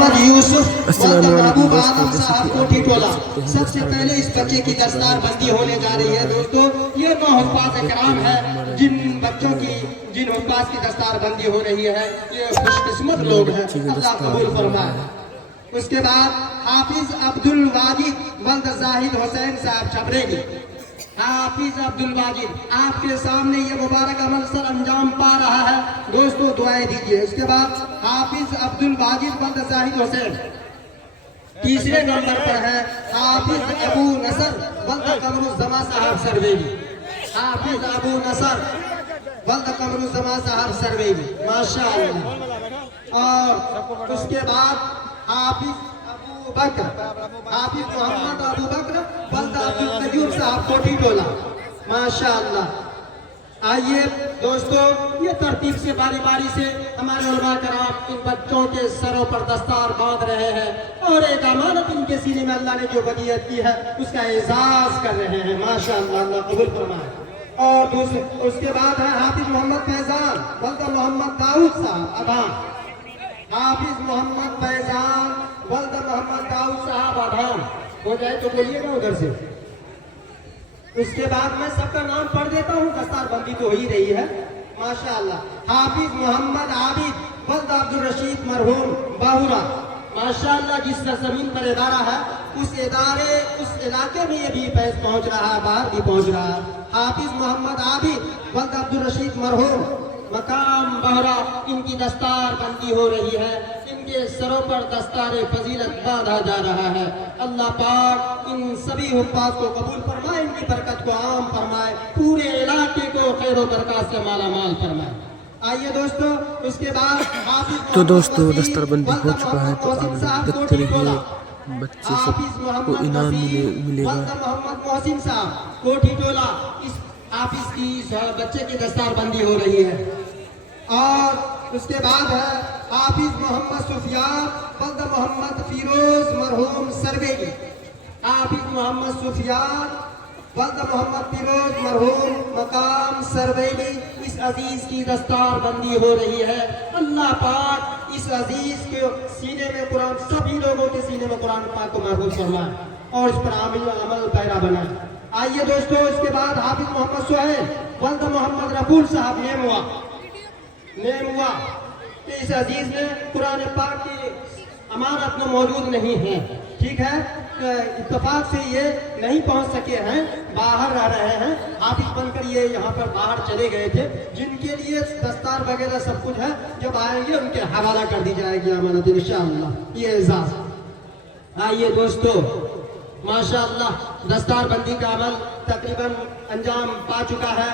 السلام علیکم دوستو، جیسے کہ آپ دیکھ سکتے ہیں سب سے پہلے اس بچے کی دستار بندی ہونے جا رہی ہے دوستو. یہ 9 حفاظ کرام ہے جن بچوں کی جن حفاظ کی دستار بندی ہو رہی ہے. یہ خوش قسمت لوگ ہیں، اللہ قبول فرمائے. اس کے بعد حافظ عبدالواجد ولد زاہد حسین صاحب چبریگی. حافظ عبدالواجد آپ کے سامنے یہ مبارک عمل سر انجام پا رہا ہے دوستو، دعائیں دیجئے. اس کے بعد حافظ عبدالواجد ولد زاہد حسین. تیسرے نمبر پر ہے حافظ ابو نصر ولد قمر الزما صاحب سرویلی. حافظ ابو نصر ولد قمر الزما صاحب سرویلی، ماشاءاللہ. اور اس کے بعد حافظ ابو بکر حافظ محمد ابو بکر ولد عبدالقیوم صاحب کوٹھی ٹولہ، ماشاءاللہ. آئیے دوستو، یہ ترتیب سے باری باری سے ہمارے علماء کرام ان بچوں کے سروں پر دستار باندھ رہے ہیں اور ایک امانت ان کے سینے میں اللہ نے جو ودیعت کی ہے اس کا اعزاز کر رہے ہیں، ماشاءاللہ. اللہ قبول فرمائے. اور اس کے بعد ہے حافظ محمد فیضان ولد محمد داؤد صاحب ادھان. حافظ محمد فیضان ولد محمد داؤد صاحب ادھان. ہو جائے تو بولیے گا ادھر سے. اس کے بعد میں سب کا نام پڑھ دیتا ہوں، دستار بندی تو ہو ہی رہی ہے، ماشاءاللہ. حافظ محمد عابد ولد عبدالرشید مرحوم باہورہ، ماشاءاللہ. جس سرزمین پر ادارہ ہے اس علاقے میں یہ بھی فیض پہنچ رہا ہے، باہر بھی پہنچ رہا ہے. حافظ محمد عابد ولد عبدالرشید مرحوم مقام بہرہ، ان کی دستار بندی ہو رہی ہے. ان کے سروں پر دستار فضیلت باندھا جا رہا ہے. اللہ پاک ان سبھی حفاظ کو قبول فرمائے، ان کی برکت کو عام فرمائے، پورے علاقے کو خیر و برکات سے مالا مال فرمائے. آئیے دوستو، اس کے بعد حافظ تو دوستو دستار بندی ہو چکا ہے، تو آپ لوگ دیکھتے رہیے. بچے سب کو انعام ملے گا. محمد محسن صاحب کوٹھی ٹولہ، اس حافظ کی بچے کی دستار بندی ہو رہی ہے. اور اس کے بعد ہے حافظ محمد سفیان ولد محمد فیروز مرحوم سرویلی. حافظ محمد سفیان ولد محمد فیروز مرحوم مقام سرویلی، اس عزیز کی دستار بندی ہو رہی ہے. اللہ پاک اس عزیز کے سینے میں قرآن، سبھی لوگوں کے سینے میں قرآن پاک کو محفوظ فرمائے اور اس پر عمل پیرا بنائے. آئیے دوستو، اس کے بعد حافظ محمد سہیل ولد محمد رفول صاحب نیموا. اس عزیز نے قرآن پاک کی امانت میں موجود نہیں ہے، ٹھیک ہے. اتفاق سے یہ نہیں پہنچ سکے ہیں، باہر رہ رہے ہیں. حافظ بن کر یہ یہاں پر باہر چلے گئے تھے، جن کے لیے دستار وغیرہ سب کچھ ہے. جب آئیں گے ان کے حوالہ کر دی جائے گی امانت انشاءاللہ، یہ اعزاز. آئیے دوستو، ماشاءاللہ دستار بندی کا عمل تقریباً انجام پا چکا ہے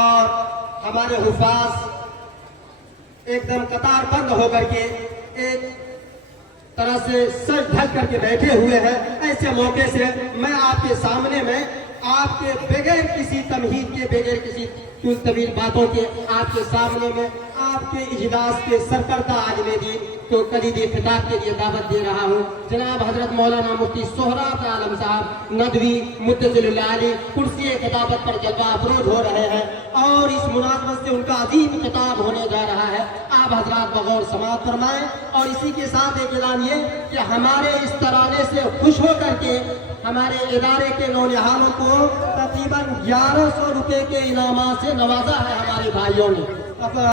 اور ہمارے حفاظ ایک دم قطار بند ہو کر کے ایک طرح سے سر ڈھک کر کے بیٹھے ہوئے ہیں. ایسے موقع سے میں آپ کے سامنے میں آپ کے بغیر کسی تمہید کے، بغیر کسی طویل باتوں کے، آپ کے سامنے میں آپ کے اجلاس کے سرکردہ عالم دین کو کلیدی خطاب کے لیے دعوت دے رہا ہوں. جناب حضرت مولانا مفتی سہراب عالم صاحب ندوی مدثر اللہ علیہ کرسی خطابت پر جلوہ افروز ہو رہے ہیں اور اس مناسبت سے ان کا عظیم خطاب ہونے جا رہا ہے. آپ حضرات بغور سماعت فرمائیں. اور اسی کے ساتھ ایک اعلان یہ کہ ہمارے اس ترانے سے خوش ہو کر کے ہمارے ادارے کے نونہالوں کو تقریباً 1100 روپے کے انعامات سے نوازا ہے ہمارے بھائیوں نے.